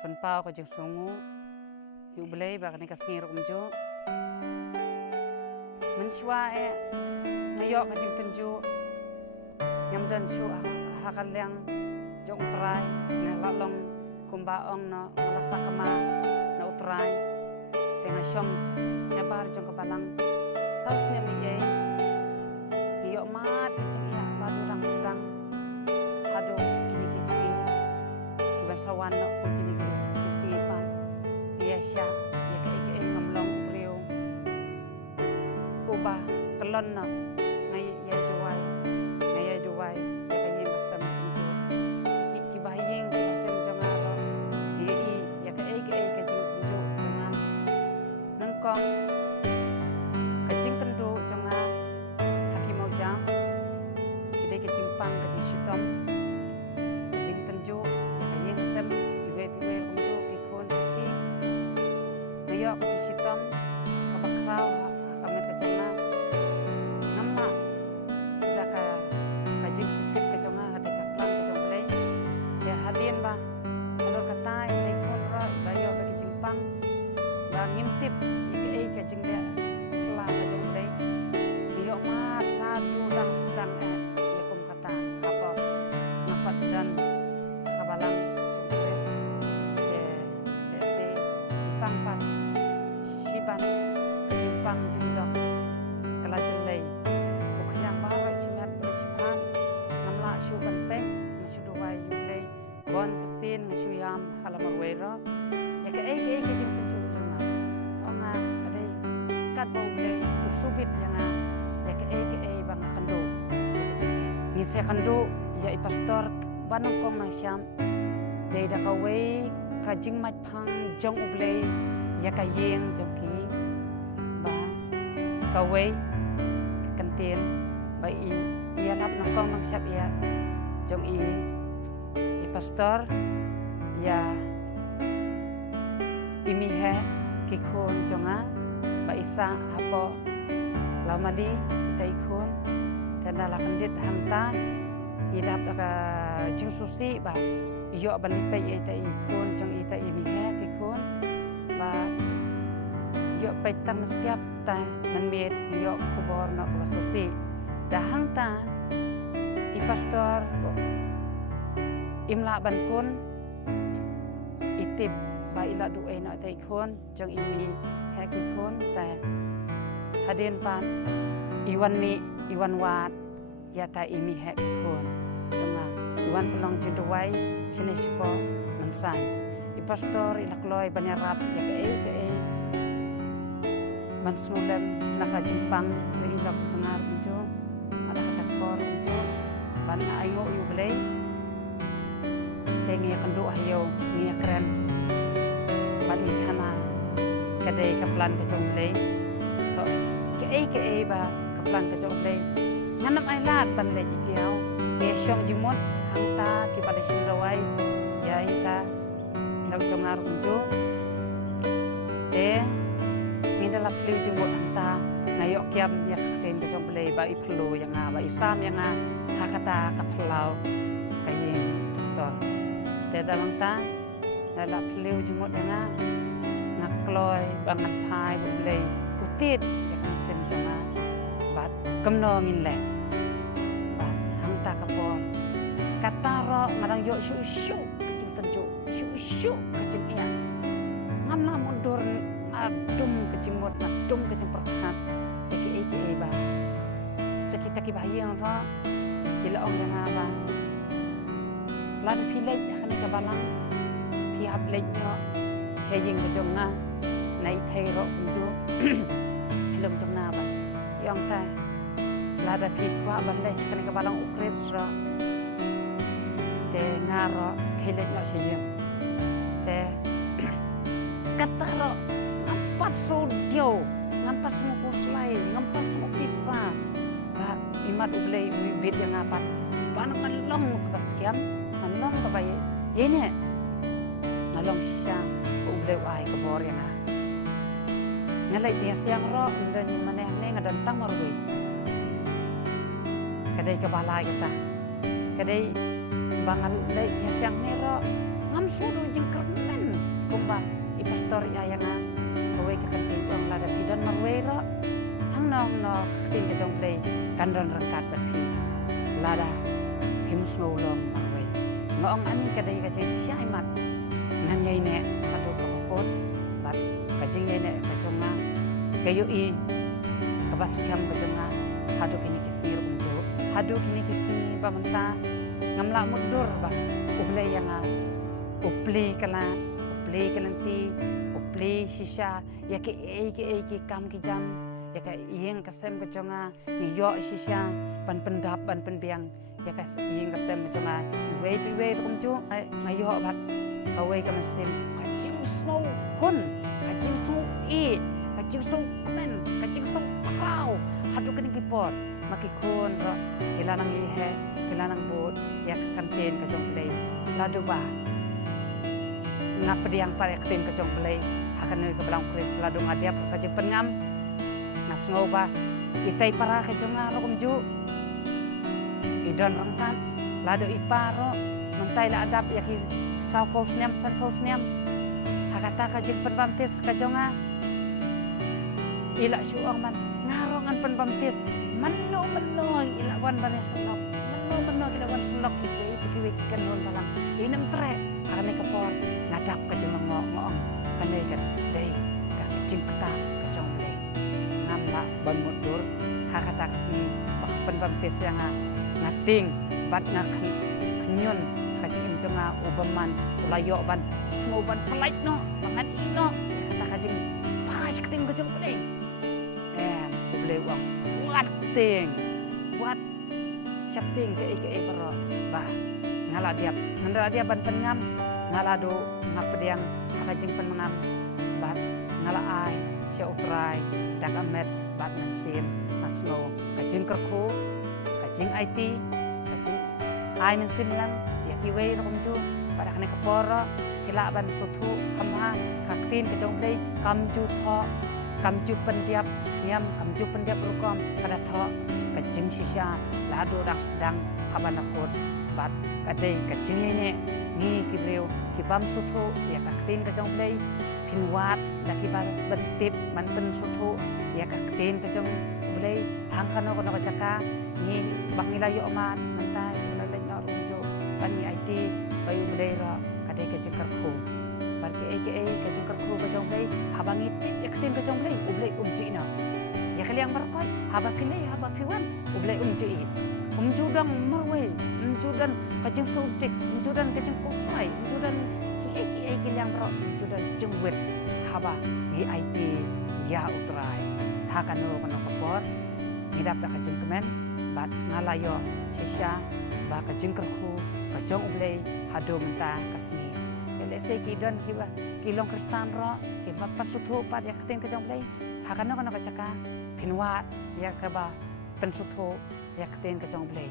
penpau ka jeng sungu yu belai ba ni ka singir umjo menshwa ngayok ka jeng tenju ngam dan shu hakalyang jong trai na lalong kumbaong na malasa kama na utrai tengah syong sabar jong kebalang sausnya miyai ngayok mat kecing ya ladu rang sedang hadu kini kisri kibasawan na pun kini kisri pan biasa ya ke ngamlong beliau ubah kelon na ngai ya duai ya kayin sam unju kibahing kisem jongaro ya ya ke ka jing tunju jongan nangkong kajing kendu jongan hakimau jam kidai kajing pang kajing syutom kajing tenju ya kayin sem iwe unju ikon ki ngayok kajing syutom kabakrau kamet kajongna ngamma daka kajing sutip kajongna hade kaplan kajong play ya hadien ba alor katai dai konra bayo kajing pang ba ngimtip ike kajing dia la kajong play biyo mat ladu lang sedang ya kum kata apa ngapat dan kabalang jongres ya se pangpat siban kajing pang jundok kelajelai bukannya barat singat bersipan namla syu banteng masyu duwai yulai bon pesin masyu yam halamar wera ya ke kajing tenju sama onga adai kat bau blai usubit yang ya ke bang kando ngise kando ya pastor banong kong masyam dai da kawai kajing mat phang jong ublai ya kayeng jongki ba kawai kantin ba iya lap nongkong nang siap ya jong i pastor ya imi he kikun jonga ba isa apo lamali ita ikun tanda la kandit hamta idap ka jing susi ba iyo balipe ita ikun jong ita imi he kikun ba iyo paitam setiap ta nanmet iyo kubor no ka susi dahang ta i pastor imla bankun itip ba ila duai na ta ikun jong imi he kikun ta hadin pan iwan wat ya ta imi he kikun jonga iwan pelong jinduai sini sipo mansai i pastor ila kloi banyarap ya ke mansulem nakajimpang jo ilok jongar unjo ada katakor unjo ban aingo yu belai tengi kendu ayo ni keren ban ni kana kadai kaplan kejong belai ko ke ba kaplan kejong belai nganam ai lat ban le ikiau ye syong jimot hangta ki pada sindawai ya ita lau jongar unjo te ngidala pli jimot hangta ngayok kiam ya katen kejong belai ba iplo yang ba isam yang hakata kaplau kayen doktor te dalang ta dala pli jimot yang ngakloi bangan pai belai utit ya sem jonga bat kemno ngin le bat hangta kapor kataro marang yo syu kajing tenju syu kajing iya ngamna mundur adum kajing mot adum kajing perkat ke ba sekita ki bayang ro kila ong yang apa lan pilai khani ka balang pi hablej no chejing kajong na nai thai ro kunju hilom jong na ba yong ta lada pi kwa bandai chikani ka balang ukret ro te ngaro khilej no chejing te kataro ngampat sodio ngampas mo kuslay ngampas mo pisa ba imat ublay bit yang apat panang ngalong kabaskiam ngalong kabay yene ngalong siya ublay ay kabor yang ngalay tiya siyang ro ndani maneh ne ngadantang marwe kadai kabalay kita kadai bangal lay tiya siyang ne ro ngam sudu jing kermen kung ba ipastor ya nga kaway ka kantin ang lada pidan marwero hang no katin ka jong play kandon rangkat bat pi lada pim smolong marway ngong ani kadai ka jeng syai mat nan yai ne adu ka pot bat ka jeng yai ne ka jong nga kayo i kabas kyam ka jong nga hadu kini kisni rum jo hadu kini kisni pamenta ngamla mudur ba ublay yang upli kalanti upli shisha ya ke kam ki jam ya ka iyeng kasem ka jonga ni yo shisha pan pendap pan penbiang ya ka iyeng kasem ka jonga we rum ju ngayo bat away ka masim ka jing snow hun ka jing snow e ka jing snow men ka jing snow kau hadu kini kipot makikun ro kilanang ihe kilanang bot ya kantin ka jong play ladu ba ngapediang pare kantin ka jong play akan ke belang kris ladu ngadiap ka jeng pengam ngasngau ba itai para ka jong ngarom ju idon rangkan ladu iparo mentai la adap ya ki sau kosniam san kosniam hakata ka jeng penbaptis ka jong ila syuang man ngarongan penbaptis mano ilawan banes senok mano ilawan senok kiwe kan non balang inem tre karena kapor ngadap ka jeng ngong kanai kan dai ka jeng kata ka jong play ngamla ban mudur hakata kasini bak penbaptis yang ngating bat ngakan kenyun ka jeng jong ubaman ulayo ban semua ban pelait no bangat ino kata ka jeng pas keting ka jong play play wang buat shopping ke paro bah ngala dia ban pengam ngala do ngapediang makajing pen mengam bat ngala ai sia utrai dak amet bat nansim masno kajing kerku kajing IT kajing ai nansim lang ya kiwe rom ju pada kene keporo kila ban sutu kamha kaktin kejong dei kamju tho kamju pendiap niam kamju pendiap rukom pada tho kajing shisha lado dak sedang habanakot bat kadai kajing ini ni kibreu kibam sutu ya kaktin kejong play pinwat daki bentip man pen sutu ya kaktin kejong play hangkano kono kajaka ni bangilayo man mentai menalai no rumjo pan ni IT bayu play ro kadai kajing kerku barke kajing kerku kejong play habangi tip ya kaktin kejong play ublay umjina ya kaliang berkon haba pilih haba piwan ublay umjudang marway umjudan kajing sudik umjudan kajing kusai umjudan ki kaliang berkon umjudan jengwet haba ni IT ya utrai hakano kono kapor hidap dak kajing kemen bat ngalayo sisya ba kajing kerku kajong ublay hado menta kasni elese kidon kiba kilong kristan ro kiba pasutu pat ya katin kajong play hakano kono kacaka pinwat ya kaba pensuto ya katin kajong play